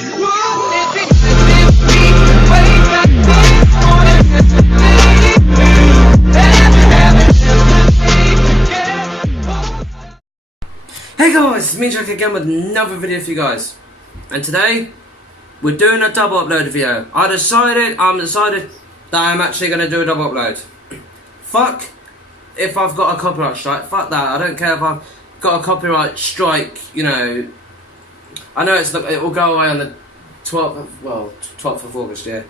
Hey guys, it's me Jack again with another video for you guys, and today we're doing a double upload video. I'm decided that I'm actually going to do a double upload. Fuck if I've got a copyright strike, fuck that. I don't care if I've got a copyright strike, you know. I know it will go away on the 12th of August, yeah.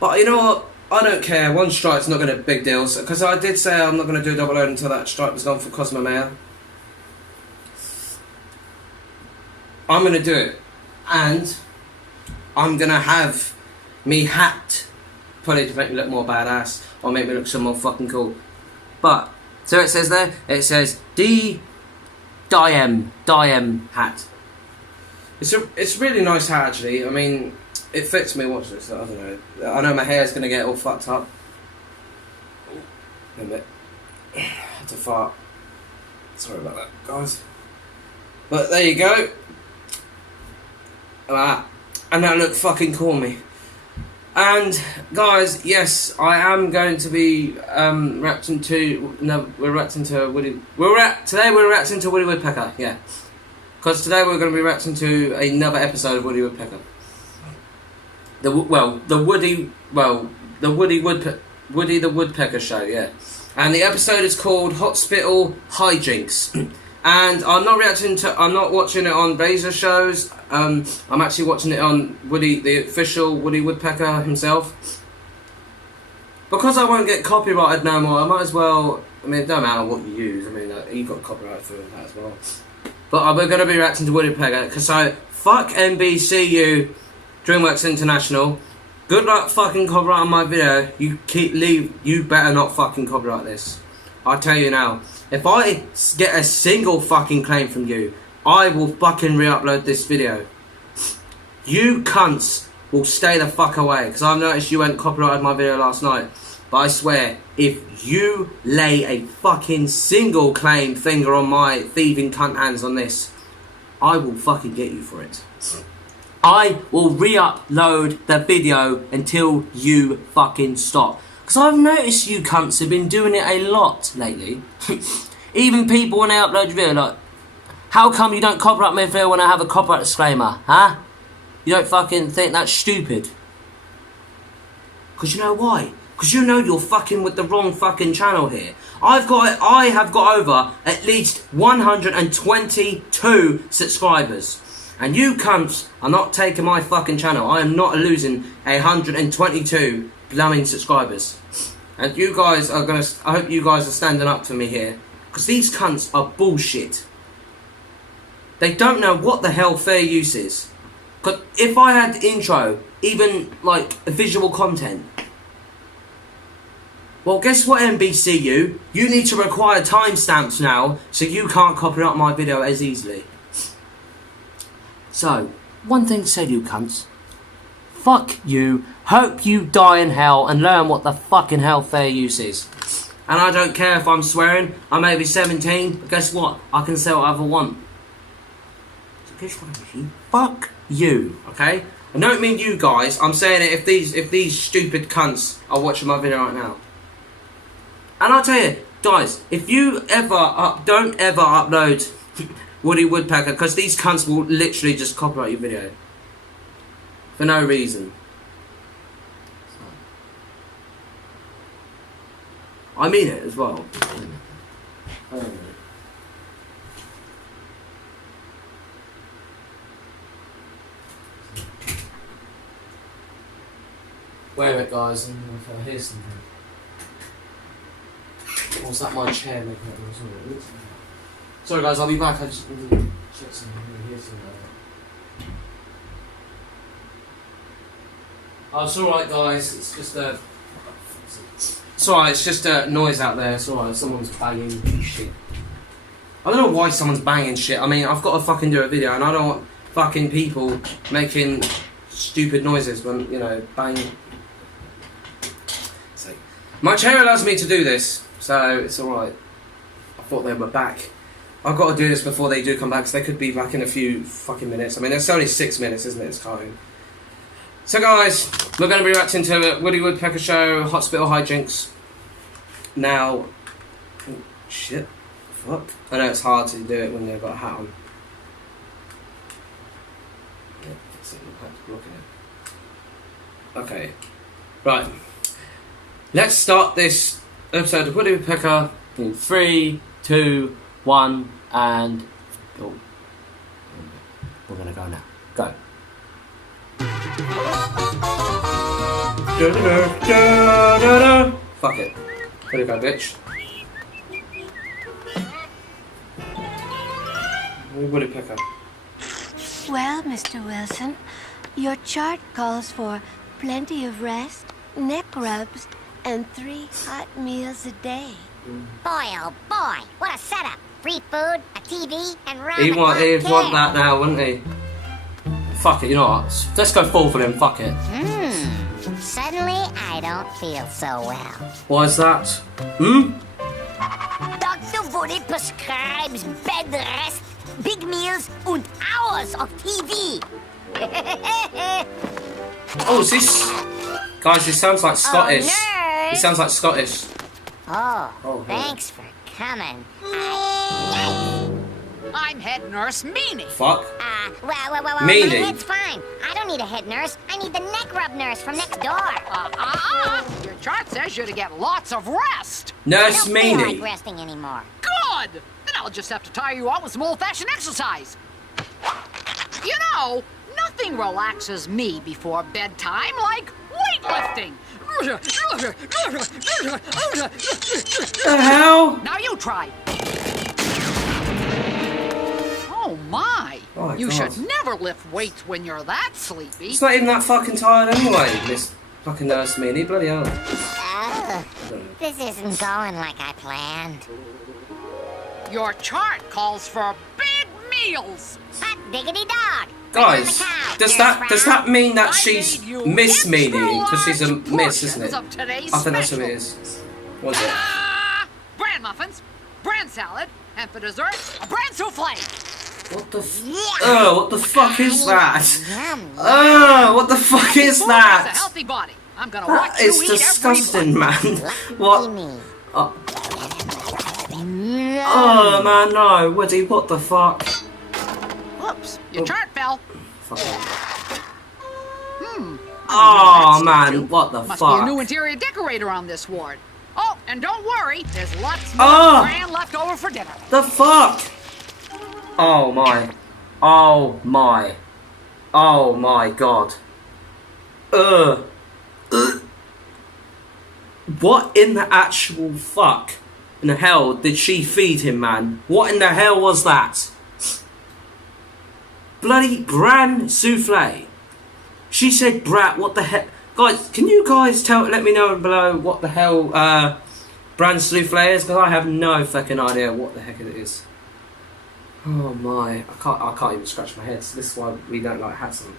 But you know what, I don't care, one strike's not going to be big deals, because I did say I'm not going to do a double upload until that strike was gone for Cosmo Mayor. I'm going to do it, and I'm going to have me hat probably to make me look more badass, or make me look some more fucking cool. But, so it says there, it says Diem hat. It's a really nice hat actually. I mean, it fits me. Watch this, I don't know. I know my hair's going to get all fucked up. Wait a minute. I had to fart. Sorry about that, guys. But there you go. And that looked fucking cool me. And guys, yes, I am going to be reacting to. No, we're reacting to Woody. Today we're reacting to Woody Woodpecker. Yeah, because today we're going to be reacting to another episode of Woody Woodpecker. The Woody the Woodpecker show. Yeah, and the episode is called Hospital Hi-Jinkx. And I'm not watching it on Razor shows. I'm actually watching it on Woody, the official Woody Woodpecker himself. Because I won't get copyrighted no more, I might as well. I mean, it don't matter what you use. I mean, you got copyright for that as well. But we're going to be reacting to Woody Woodpecker. Cause so fuck NBCU, DreamWorks International. Good luck fucking copyrighting my video. You better not fucking copyright this. I tell you now. If I get a single fucking claim from you, I will fucking re-upload this video. You cunts will stay the fuck away, because I've noticed you went copyrighted my video last night. But I swear, if you lay a fucking single claim finger on my thieving cunt hands on this, I will fucking get you for it. I will re-upload the video until you fucking stop. Because I've noticed you cunts have been doing it a lot lately. Even people when they upload your video, like, how come you don't copyright my video when I have a copyright disclaimer, huh? You don't fucking think that's stupid? Because you know why? Because you know you're fucking with the wrong fucking channel here. I have got over at least 122 subscribers. And you cunts are not taking my fucking channel. I am not losing 122 blooming subscribers. And you guys are gonna, I hope you guys are standing up for me here, because these cunts are bullshit. They don't know what the hell fair use is. Because if I had the intro, even like visual content, well, guess what, NBCU? You need to require timestamps now, so you can't copyright my video as easily. So, one thing to say to you cunts. Fuck you, hope you die in hell and learn what the fucking hell fair use is. And I don't care if I'm swearing, I may be 17, but guess what? I can say whatever I want. So guess what? Fuck you, okay? I don't mean you guys, I'm saying it if these stupid cunts are watching my video right now. And I'll tell you, guys, if you don't ever upload Woody Woodpecker, because these cunts will literally just copyright your video. For no reason. I mean it as well. Wear it, guys, and if I hear something. Or was that my chair making that noise? Sorry guys, I'll be back. I just need to check something. Hear something. Oh, it's alright guys, it's just a... It's alright, it's just a noise out there, it's alright, someone's banging shit. I don't know why someone's banging shit, I mean, I've got to fucking do a video and I don't want fucking people making stupid noises when, you know, banging. So, my chair allows me to do this, so it's alright. I thought they were back. I've got to do this before they do come back, because they could be back in a few fucking minutes. I mean, it's only 6 minutes, isn't it, it's coming. So guys, we're going to be reacting to Woody Woodpecker Show, Hospital Hi-Jinkx. Now, oh, shit, fuck. I know it's hard to do it when you've got a hat on. Yeah, that's it, blocking it. Okay, right. Let's start this episode of Woody Woodpecker in 3, 2, 1, and go. We're gonna go now. Go. Fuck it. Here we go, bitch. Woodpecker. Well, Mr. Wilson, your chart calls for plenty of rest, neck rubs, and 3 hot meals a day. Boy, oh boy, what a setup. Free food, a TV, and round He'd want that now, wouldn't he? Fuck it, you know what? Let's go full for him, fuck it. Suddenly, I don't feel so well. Why is that? Dr. Woody prescribes bed rest, big meals, and hours of TV. Oh, is this... Guys, this sounds like Scottish. Oh, It sounds like Scottish. Oh, thanks for coming. I'm head nurse Meanie. Fuck. Well, Meanie. my head's fine. I don't need a head nurse. I need the neck rub nurse from next door. Your chart says you're to get lots of rest. Nurse I don't feel like Meanie. resting anymore. Good! Then I'll just have to tire you out with some old-fashioned exercise. You know, nothing relaxes me before bedtime like weightlifting. The hell? Now you try. Oh my! Oh, You God. should never lift weights when you're that sleepy. It's not even that fucking tired anyway, Miss fucking Nurse Meanie. Bloody hell. This isn't going like I planned. Your chart calls for big meals. Hot diggity dog. Guys, does that mean that I she's made you Miss extra Meanie? Because she's a large miss, isn't it? portions of today's I think that's what it special. is. What's it? Bran muffins, bran salad, and for dessert, a bran souffle. What the what the fuck is that? Yum. What the fuck is Food that? is a healthy body. I'm gonna watch That you is eat disgusting, every man. What? Me. Oh. Oh man, no, Woody, what the fuck? bite. Whoops, your chart fell. Fuck off. Oh man, what the Must be a new fuck? interior decorator on this ward. Oh, and don't worry, there's lots more Oh. bran left over for dinner. The fuck? Oh my. Oh my. Oh my god. Ugh. What in the actual fuck in the hell did she feed him, man? What in the hell was that? Bloody bran souffle. She said brat, what the heck? Guys, can you guys let me know below what the hell bran souffle is? Because I have no fucking idea what the heck it is. Oh my, I can't even scratch my head, so this is why we don't like hats on.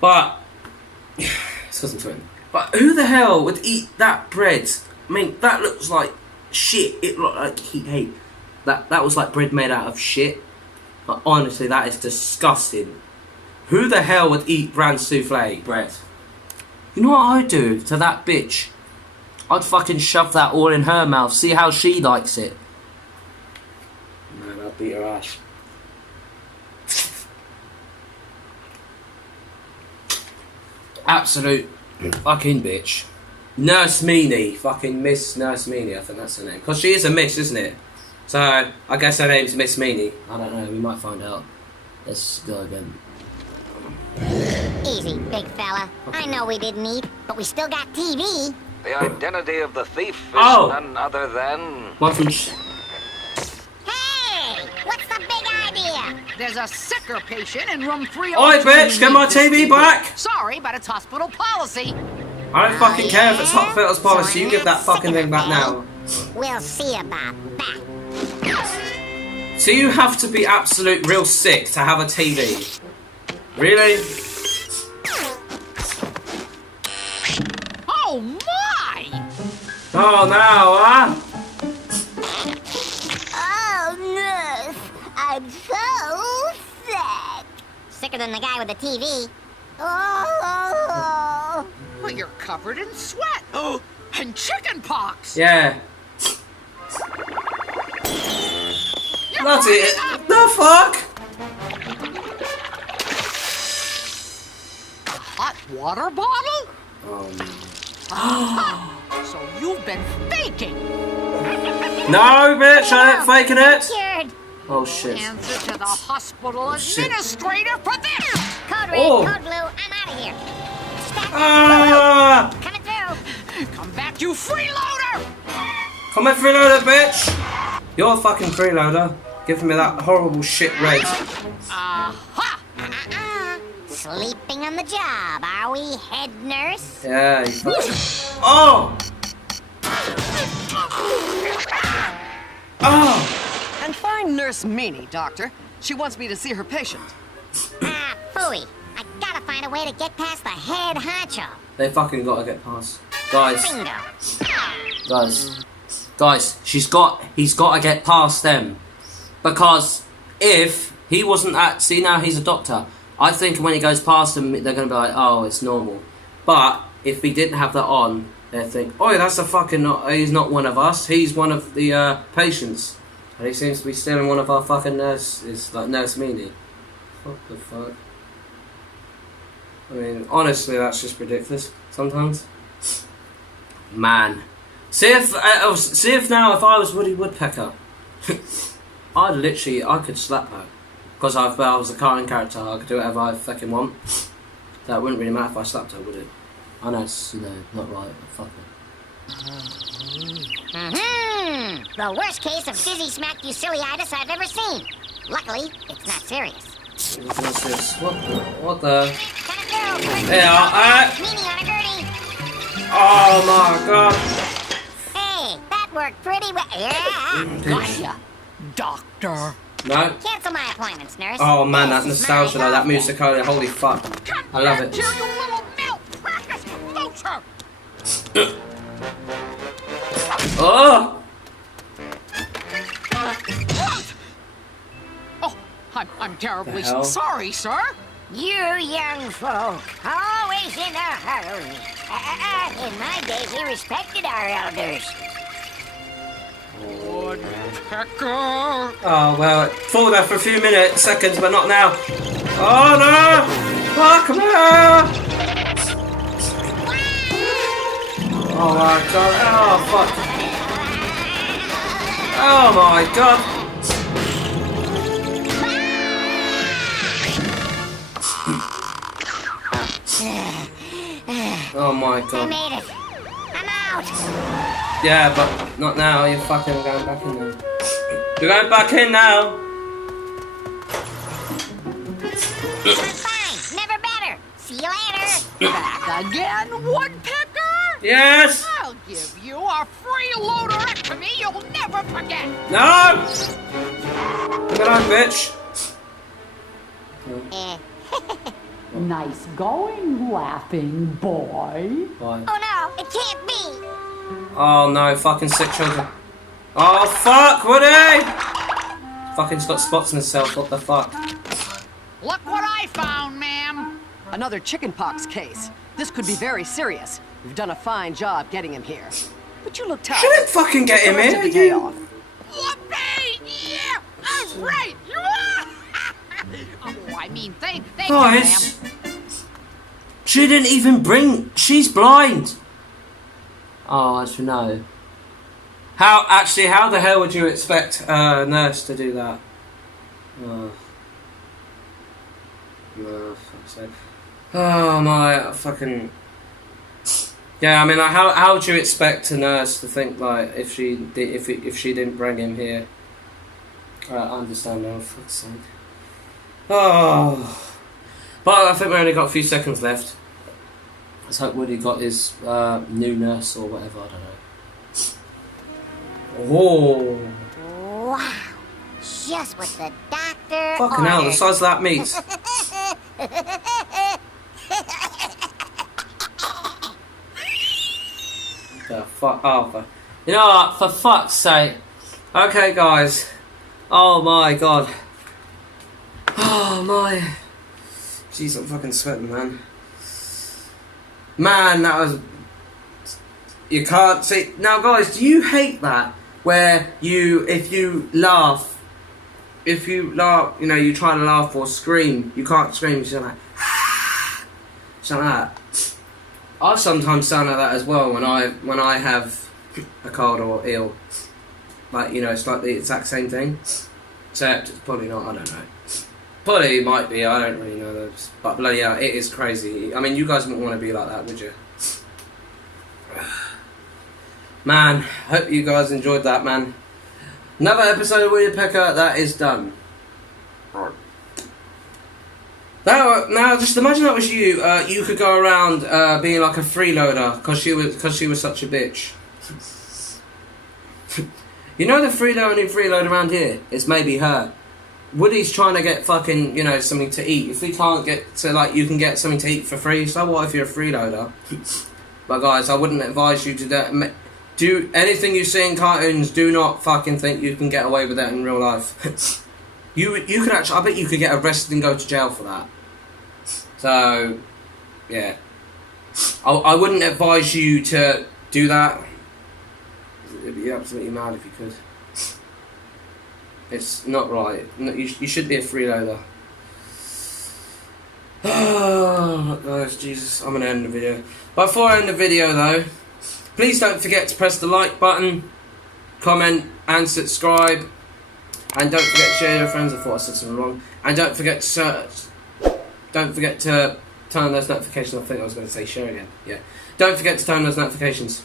But, it's because I'm twin. But who the hell would eat that bread? I mean, that looks like shit. It looked like that was like bread made out of shit. But honestly, that is disgusting. Who the hell would eat bran souffle bread? You know what I'd do to that bitch? I'd fucking shove that all in her mouth. See how she likes it. Man, I'd beat her ass. Absolute fucking bitch. Nurse Meanie. Fucking Miss Nurse Meanie, I think that's her name. Because she is a miss, isn't it? So, I guess her name's Miss Meanie. I don't know, we might find out. Let's go again. Easy, big fella. I know we didn't eat, but we still got TV. The identity of the thief is Oh. none other than... One from... Hey! What's the big idea? There's a sicker patient in room 302. Oi, bitch, get my TV back! Sorry, but it's hospital policy. I don't fucking care if it's Hot Filter's policy, you give that fucking thing back now. We'll see about that. So you have to be absolute real sick to have a TV? Really? Oh my! Oh no, huh? Oh, nurse, I'm so sick. Sicker than the guy with the TV. Oh. But you're covered in sweat. Oh, and chicken pox. Yeah. You're That's burning it. up. The fuck? A hot water bottle? So you've been faking. No, bitch, I ain't faking it. Cured. Oh shit. Answer to the hospital shit. administrator for this. Code red, Oh. code blue, I'm out of here. Stack Ah! coming through. Come back, you freeloader! Come on, freeloader, bitch! You're a fucking freeloader. Giving me that horrible shit red. Aha! Sleeping on the job, are we, head nurse? Yeah, you fucking... Oh! Oh! And find Nurse Meanie, Doctor. She wants me to see her patient. Phooey. I gotta find a way to get past the head honcho. They fucking gotta get past. Guys, Bingo. guys, he's gotta get past them. Because if he wasn't see now he's a doctor. I think when he goes past them, they're gonna be like, oh, it's normal. But if he didn't have that on, they'd think, oh, that's a fucking, he's not one of us, he's one of the patients. And he seems to be stealing one of our fucking nurses, like Nurse Meanie. What the fuck? I mean, honestly, that's just ridiculous sometimes. Man. See if now if I was Woody Woodpecker, I could slap her. Because I was a cartoon character, I could do whatever I fucking want. That wouldn't really matter if I slapped her, would it? I know it's, not right, but fuck it. The worst case of dizzy smack fusilliitis I've ever seen. Luckily, it's not serious. What's this? What the? Coming through. Yeah, Meanie on a gurney. oh my god. Hey, that worked pretty well. Yeah. Gotcha, doctor. No? Cancel my appointments, nurse. Oh man, that This is nostalgia my though, that birthday. music, holy fuck. Come I love back it. here, you little malpractice poacher. Oh! Oh, I'm terribly The hell? sorry, sir. You young folk, always in a hurry. In my day, we respected our elders. Woodpecker. Oh well, it thought that for a few seconds, but not now. Oh no! Oh, come here! Oh my god, oh fuck. Oh my god. Oh my I god. made it. I'm out. Yeah, but not now, you're fucking going back in now. You're going back in now! I'm fine. Never better. See you later. Back again, Woodpecker? Yes! I'll give you a freeloaderectomy you'll never forget. No! Come on, bitch! Eh. Nice going, laughing boy. Bye. Oh no, it can't be. Oh no, fucking sick children. Oh fuck, Woody! Fucking's got spots in himself, what the fuck? Look what I found, ma'am. Another chickenpox case. This could be very serious. You've done a fine job getting him here. But you look tired. Shouldn't fucking get him Take the rest of in, the day you- off. Whoopee! Yeah, that's right. You are. Oh, I mean, thank you, Guys, ma'am. she didn't even bring. She's blind. Oh, I should know. How the hell would you expect a nurse to do that? Oh, no, fuck's sake. Oh my fucking. Yeah, I mean, like, how would you expect a nurse to think like if she didn't bring him here? I understand now, for fuck's sake. Oh, but I think we only got a few seconds left. Let's hope Woody got his new nurse or whatever. I don't know. Oh, Wow. Just what the doctor fucking hell! The ordered. size of that meat. The fuck? Oh, you know what? For fuck's sake. Okay, guys. Oh my god. Oh my. Jeez, I'm fucking sweating, man. Man, that was... You can't see... Now, guys, do you hate that? Where if you laugh, you know, you try to laugh or scream, you can't scream, you sound like... Something like that. I sometimes sound like that as well when I have a cold or ill. Like, you know, it's like the exact same thing. Except it's probably not, I don't know. Probably might be, I don't really know those. But bloody hell, it is crazy. I mean, you guys wouldn't want to be like that, would you? Man, hope you guys enjoyed that, man. Another episode of Woodpecker, that is done. Right. Now, just imagine that was you. You could go around being like a freeloader because she was such a bitch. You know the only freeloader around here is maybe her. Woody's trying to get fucking, you know, something to eat. If we can't get to, like, you can get something to eat for free, so what if you're a freeloader? But guys, I wouldn't advise you to do anything you see in cartoons. Do not fucking think you can get away with that in real life. You could actually, I bet you could get arrested and go to jail for that. So, yeah. I wouldn't advise you to do that. It'd be absolutely mad if you could. It's not right. No, you should be a freeloader. Oh, guys, Jesus, I'm going to end the video. But before I end the video, though, please don't forget to press the like button, comment, and subscribe. And don't forget to share with your friends. I thought I said something wrong. And don't forget to turn on those notifications. I think I was going to say share again. Yeah. Don't forget to turn on those notifications,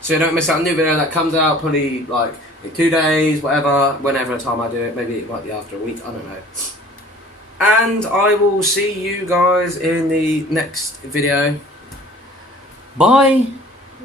so you don't miss out on a new video that comes out probably like in 2 days, whatever, whenever time I do it. Maybe it might be after a week, I don't know. And I will see you guys in the next video. Bye.